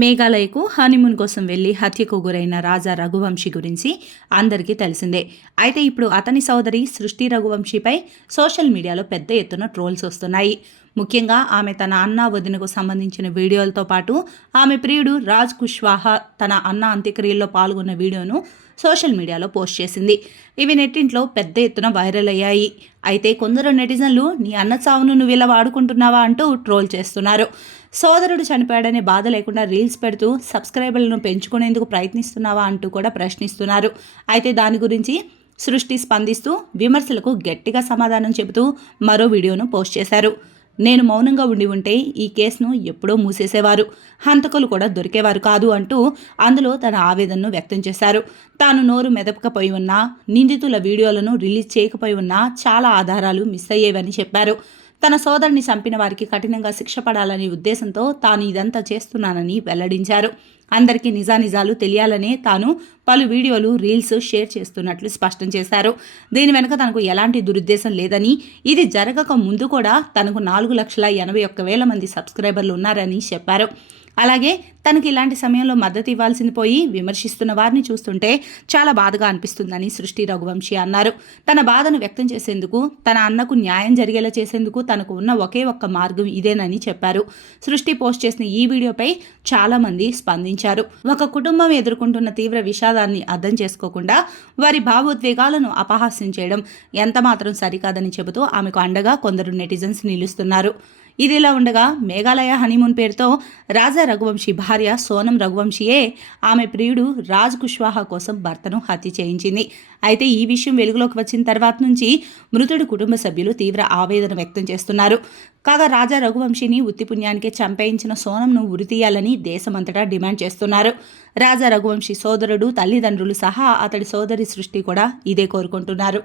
మేఘాలయకు honeymoon కోసం వెళ్లి హత్యకు గురైన రాజా రఘువంశీ గురించి అందరికీ తెలిసిందే. అయితే ఇప్పుడు అతని సోదరి సృష్టి రఘువంశీపై సోషల్ మీడియాలో పెద్ద ఎత్తున ట్రోల్స్ వస్తున్నాయి. ముఖ్యంగా ఆమె తన అన్న వదినకు సంబంధించిన వీడియోలతో పాటు ఆమె ప్రియుడు రాజ్ కుష్వాహా తన అన్న అంత్యక్రియల్లో పాల్గొన్న వీడియోను సోషల్ మీడియాలో పోస్ట్ చేసింది. ఇవి నెట్టింట్లో పెద్ద ఎత్తున వైరల్ అయ్యాయి. అయితే కొందరు నెటిజన్లు నీ అన్న చావును నువ్వు ఇలా వాడుకుంటున్నావా అంటూ ట్రోల్ చేస్తున్నారు. సోదరుడు చనిపోయాడనే బాధ లేకుండా రీల్స్ పెడుతూ సబ్స్క్రైబర్లను పెంచుకునేందుకు ప్రయత్నిస్తున్నావా అంటూ కూడా ప్రశ్నిస్తున్నారు. అయితే దాని గురించి సృష్టి స్పందిస్తూ విమర్శలకు గట్టిగా సమాధానం చెబుతూ మరో వీడియోను పోస్ట్ చేశారు. నేను మౌనంగా ఉంటే ఈ కేసును ఎప్పుడో మూసేసేవారు, హంతకులు కూడా దొరికేవారు కాదు అంటూ అందులో తన ఆవేదనను వ్యక్తం చేశారు. తాను నోరు మెదపకపోయి ఉన్నా, నిందితుల వీడియోలను రిలీజ్ చేయకపోయి ఉన్నా చాలా ఆధారాలు మిస్ అయ్యేవని చెప్పారు. తన సోదరుని చంపిన వారికి కఠినంగా శిక్ష పడాలనే ఉద్దేశంతో తాను ఇదంతా చేస్తున్నానని వెల్లడించారు. అందరికీ నిజానిజాలు తెలియాలనే తాను పలు వీడియోలు, రీల్స్ షేర్ చేస్తున్నట్లు స్పష్టం చేశారు. దీని వెనుక తనకు ఎలాంటి దురుద్దేశం లేదని, ఇది జరగక ముందు కూడా తనకు 4,81,000 మంది సబ్స్క్రైబర్లు ఉన్నారని చెప్పారు. అలాగే తనకి ఇలాంటి సమయంలో మద్దతు ఇవ్వాల్సింది పోయి విమర్శిస్తున్న వారిని చూస్తుంటే చాలా బాధగా అనిపిస్తుందని సృష్టి రఘువంశీ అన్నారు. తన బాధను వ్యక్తం చేసేందుకు, తన అన్నకు న్యాయం జరిగేలా చేసేందుకు తనకు ఉన్న ఒకే ఒక్క మార్గం ఇదేనని చెప్పారు. సృష్టి పోస్ట్ చేసిన ఈ వీడియోపై చాలా మంది స్పందించారు. ఒక కుటుంబం ఎదుర్కొంటున్న తీవ్ర విషాదాన్ని అర్థం చేసుకోకుండా వారి భావోద్వేగాలను అపహాస్యం చేయడం ఎంతమాత్రం సరికాదని చెబుతూ ఆమెకు అండగా కొందరు నెటిజన్స్ నిలుస్తున్నారు. ఇదిలా ఉండగా మేఘాలయ హనీమూన్ పేరుతో రాజా రఘువంశీ భార్య సోనం రఘువంశీయే ఆమె ప్రియుడు రాజ్ కుష్వాహా కోసం భర్తను హత్య చేయించింది. అయితే ఈ విషయం వెలుగులోకి వచ్చిన తర్వాత నుంచి మృతుడి కుటుంబ సభ్యులు తీవ్ర ఆవేదన వ్యక్తం చేస్తున్నారు. కాగా రాజా రఘువంశీని ఉత్తిపుణ్యానికే చంపేయించిన సోనంను ఉరితీయాలని దేశమంతటా డిమాండ్ చేస్తున్నారు. రాజా రఘువంశీ సోదరుడు, తల్లిదండ్రులు సహా అతడి సోదరి సృష్టి కూడా ఇదే కోరుకుంటున్నారు.